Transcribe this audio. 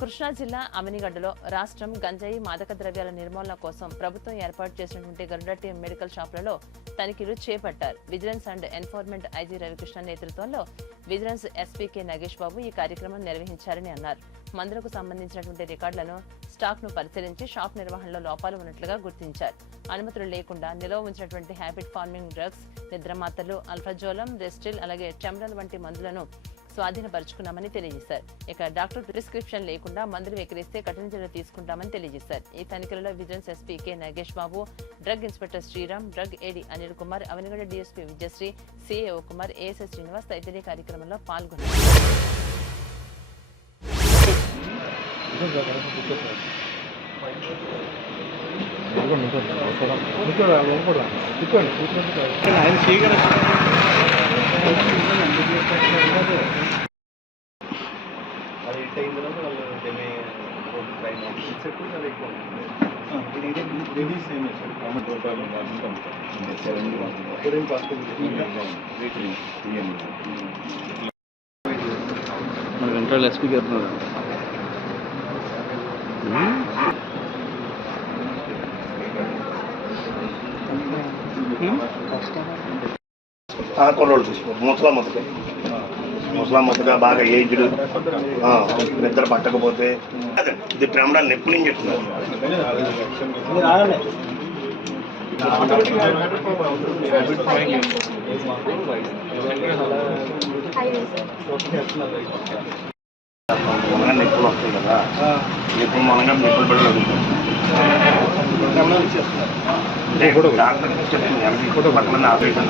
కృష్ణా జిల్లా అవనిగడ్డలో రాష్ట్రం గంజాయి మాదక ద్రవ్యాల నిర్మూలన కోసం ప్రభుత్వం ఏర్పాటు చేసినటువంటి గరుడ టీం మెడికల్ షాపులలో తనిఖీలు చేపట్టారు. Vigilance and enforcement IG Ravikrishna నేతృత్వంలో విజిలెన్స్ ఎస్పీకే నగేష్ బాబు ఈ కార్యక్రమం నిర్వహించారని అన్నారు. మందులకు సంబంధించినటువంటి రికార్డులను స్టాక్ ను పరిశీలించి షాప్ నిర్వహణలో లోపాలు ఉన్నట్లుగా గుర్తించారు. అనుమతులు లేకుండా నిల్వ ఉంచినటువంటి హ్యాబిట్ ఫార్మింగ్ డ్రగ్స్, నిద్రమాత్రలు, అల్ఫాజోలం, రెస్టిల్ అలాగే టెమ్రల్ వంటి మందులను స్వాధీనపరుచుకున్నామని తెలియజేశారు. ఇక డాక్టర్ ప్రిస్క్రిప్షన్ లేకుండా మందులు విక్రయిస్తే కఠిన చర్యలు తీసుకుంటామని తెలియజేశారు. ఈ తనిఖీలలో vigilance SP K Nagesh Babu, drug inspector Sriram, drug AD Anil Kumar, Avanigadda DSP Vijayasri, CAO Kumar, ASI Srinivas తదితర కార్యక్రమంలో పాల్గొన్నారు. మన కంట్రోల్ ఎస్పీ గారు కొన్నోళ్ళు తీసుకో ముసలా మొత్తగా బాగా ఏజ్డ్ నిద్ర పట్టకపోతే ఇది ట్రెమడాల్ ఎప్పుడు నుంచి చెప్తున్నారు. మనగా నొప్పులు వస్తాయి కదా, ఎప్పుడు మనగా నొప్పులు పడి అడుగుతాం డాక్టర్ చెప్తుంది 80 పక్కన ఆపరేషన్